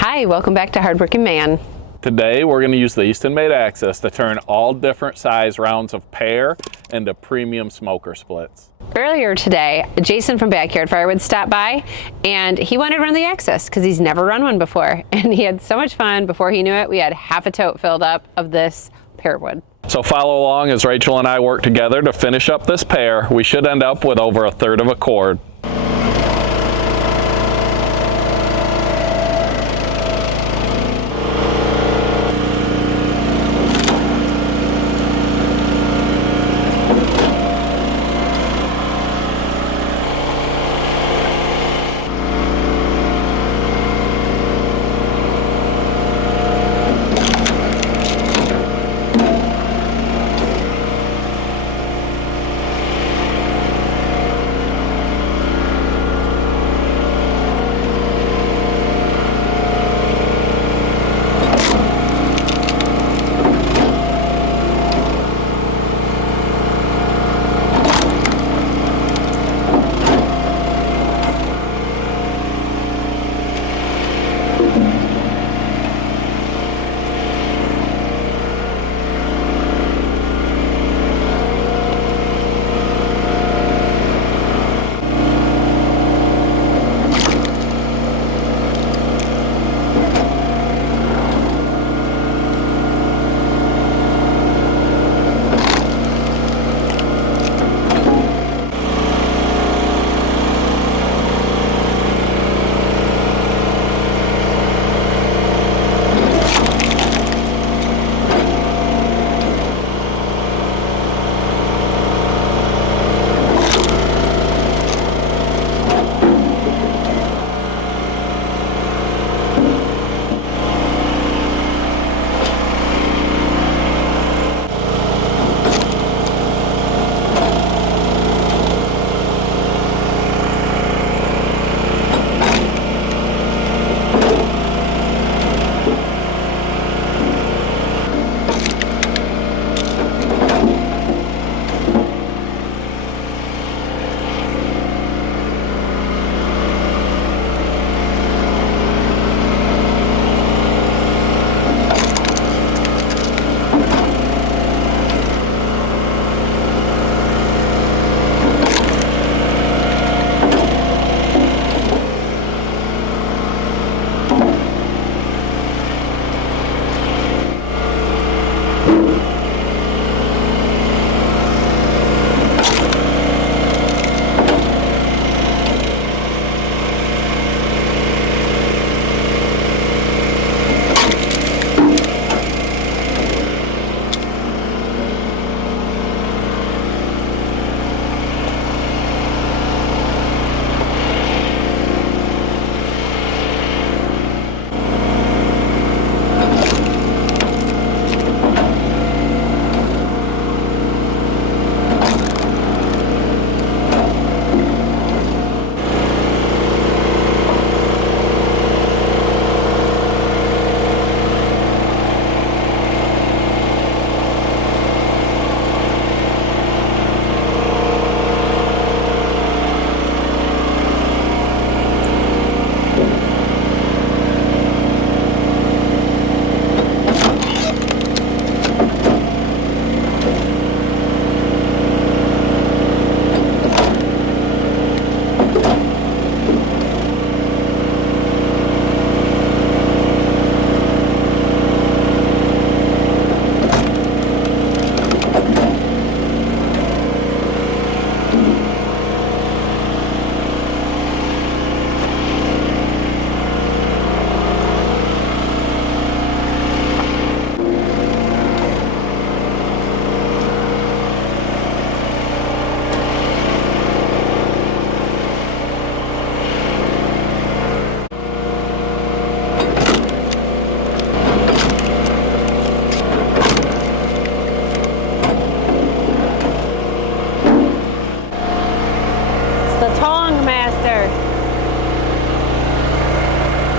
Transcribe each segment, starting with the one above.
Hi, welcome back to Hardworking Man. Today we're going to use the Easton Made Access to turn all different size rounds of pear into premium smoker splits. Earlier today, Jason from Backyard Firewood stopped by and he wanted to run the Access because he's never run one before. And he had so much fun. Before he knew it, we had half a tote filled up of this pear wood. So follow along as Rachel and I work together to finish up this pear. We should end up with over 1/3 of a cord.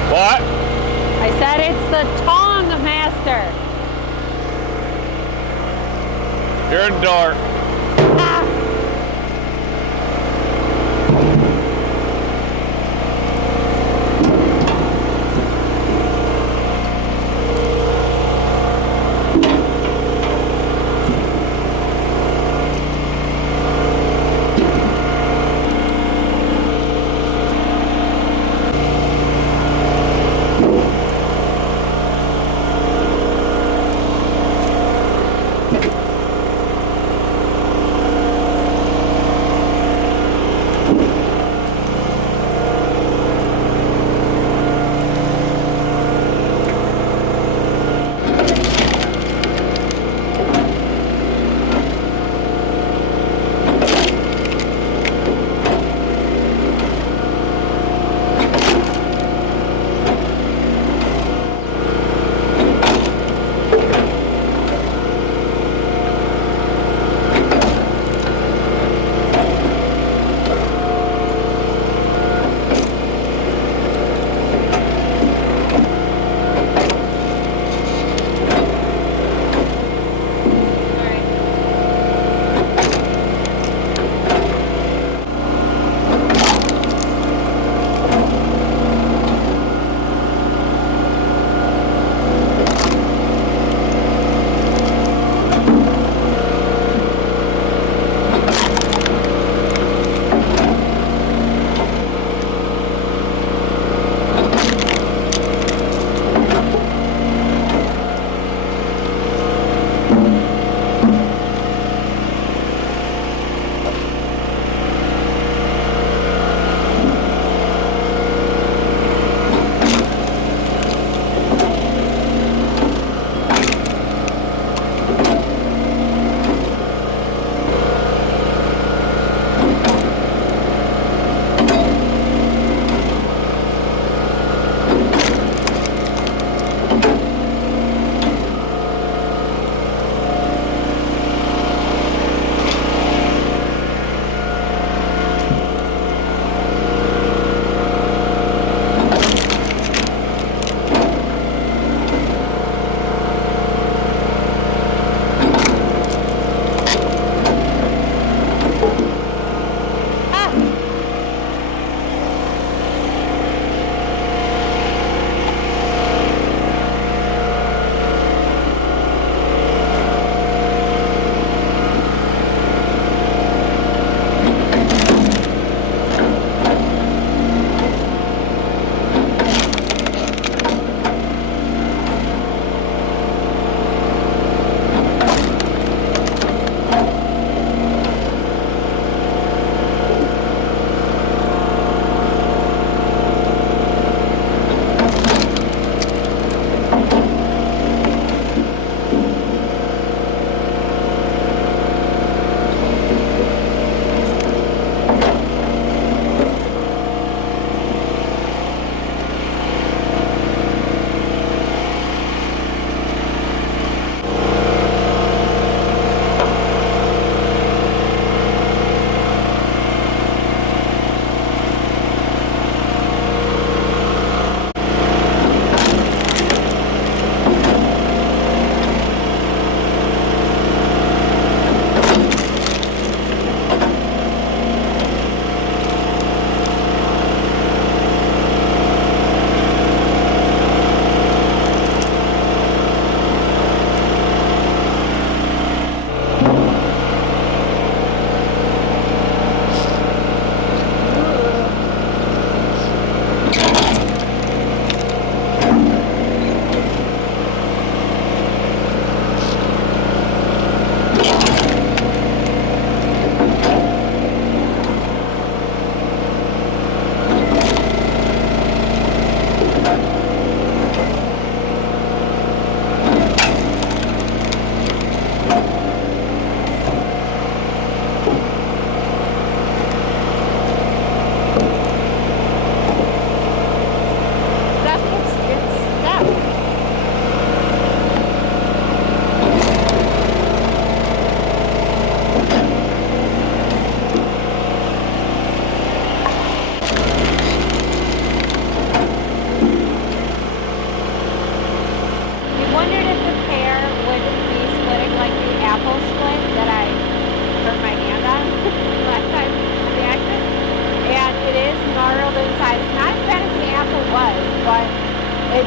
What? I said it's the Tong Master. You're in dark. Ah.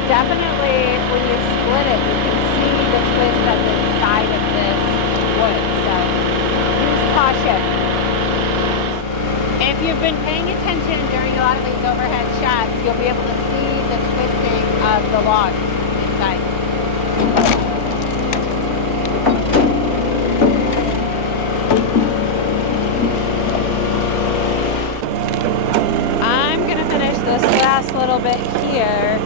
definitely, when you split it, you can see the twist that's inside of this wood. So use caution. If you've been paying attention during a lot of these overhead shots, you'll be able to see the twisting of the log inside. I'm gonna finish this last little bit here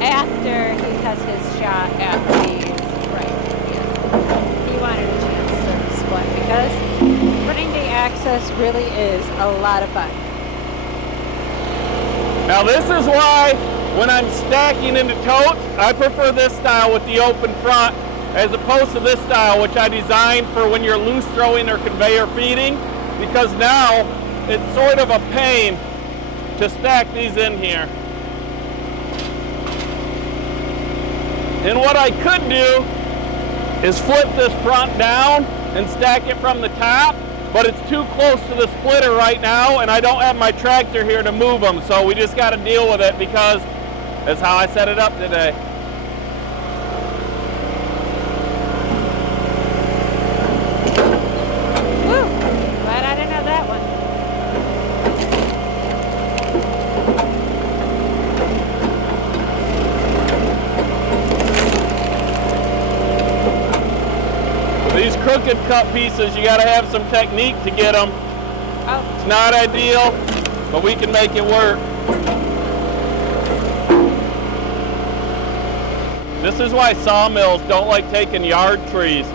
after he has his shot at these right here. He wanted a chance to split because putting the axis really is a lot of fun. Now this is why when I'm stacking into totes, I prefer this style with the open front as opposed to this style, which I designed for when you're loose throwing or conveyor feeding, because now it's sort of a pain to stack these in here. And what I could do is flip this front down and stack it from the top, but it's too close to the splitter right now and I don't have my tractor here to move them, so we just got to deal with it because that's how I set it up today. Woo! Glad I didn't have that one. These crooked cut pieces, you got to have some technique to get them. Oh. It's not ideal, but we can make it work. This is why sawmills don't like taking yard trees.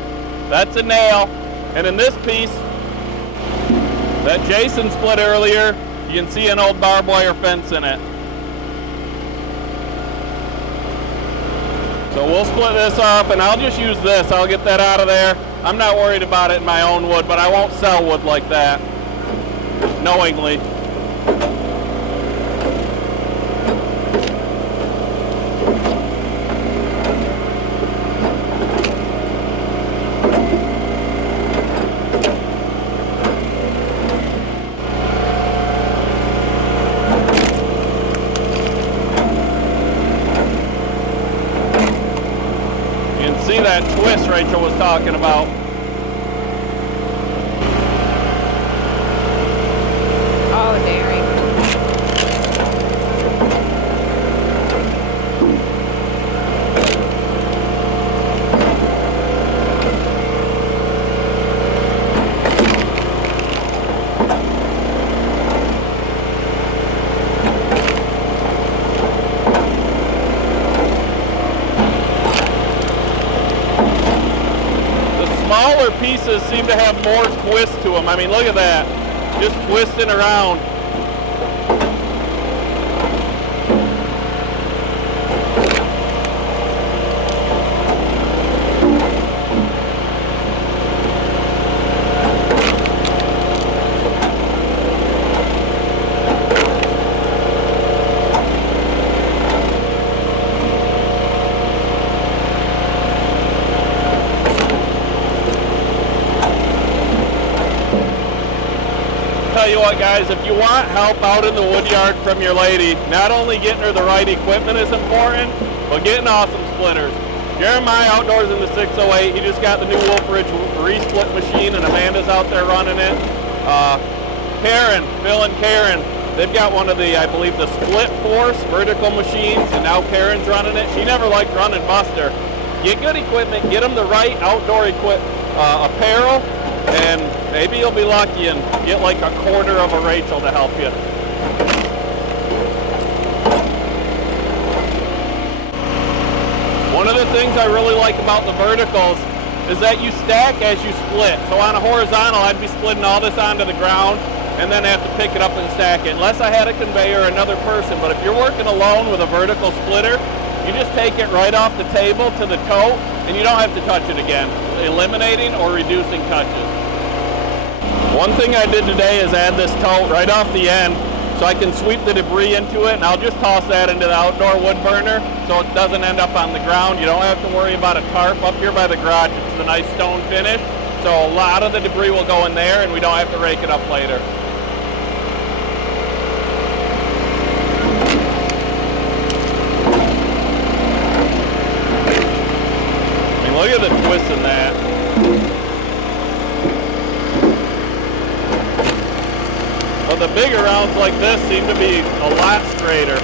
That's a nail. And in this piece that Jason split earlier, you can see an old barbed wire fence in it. So we'll split this up and I'll just use this. I'll get that out of there. I'm not worried about it in my own wood, but I won't sell wood like that, knowingly. See that twist Rachel was talking about. Oh, dairy. Smaller pieces seem to have more twist to them. I mean, look at that. Just twisting around. Tell you what, guys, if you want help out in the wood yard from your lady, not only getting her the right equipment is important, but getting awesome splitters. Jeremiah Outdoors in the 608, he just got the new Wolf Ridge resplit machine and Amanda's out there running it. Karen, Phil and Karen, they've got one of the, I believe, the Split Force vertical machines, and now Karen's running it. She never liked running Buster. Get good equipment, get them the right outdoor apparel, and maybe you'll be lucky and get like a quarter of a Rachel to help you. One of the things I really like about the verticals is that you stack as you split. So on a horizontal, I'd be splitting all this onto the ground and then have to pick it up and stack it, unless I had a conveyor or another person. But if you're working alone with a vertical splitter, you just take it right off the table to the tote and you don't have to touch it again, eliminating or reducing touches. One thing I did today is add this tote right off the end so I can sweep the debris into it, and I'll just toss that into the outdoor wood burner so it doesn't end up on the ground. You don't have to worry about a tarp up here by the garage. It's the nice stone finish, so a lot of the debris will go in there and we don't have to rake it up later. of the twist in that. But the bigger rounds like this seem to be a lot straighter.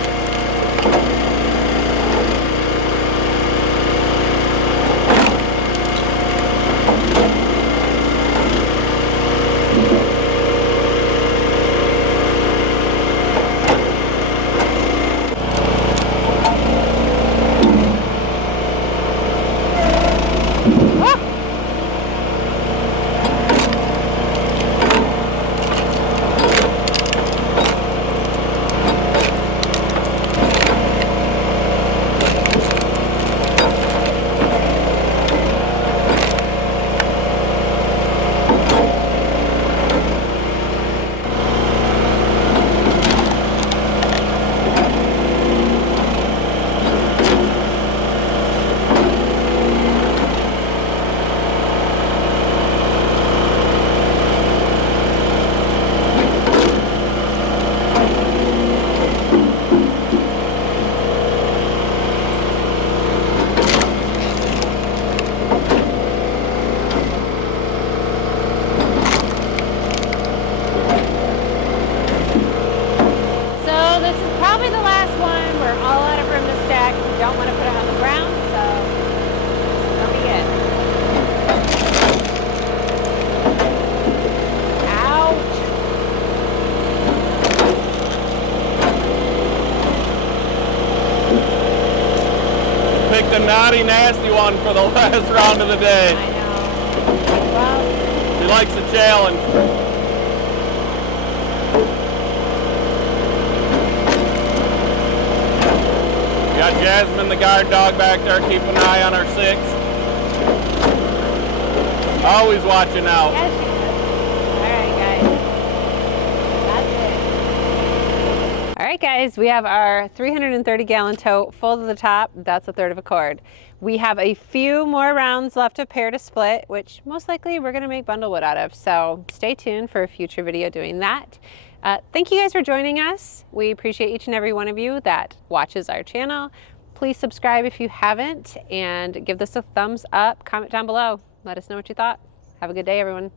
Don't want to put it on the ground, so that'll be it. Ouch! Picked a naughty, nasty one for the last round of the day. I know. Well, He likes a challenge. Got Jasmine, the guard dog, back there keeping an eye on our 6. Always watching out. yes, she does. All right, guys. That's it. All right, guys. We have our 330-gallon tote full to the top. That's a third of a cord. We have a few more rounds left of pair to split, which most likely we're going to make bundlewood out of. So stay tuned for a future video doing that. Thank you guys for joining us. We appreciate each and every one of you that watches our channel. Please subscribe if you haven't and give this a thumbs up. Comment down below. Let us know what you thought. Have a good day, everyone.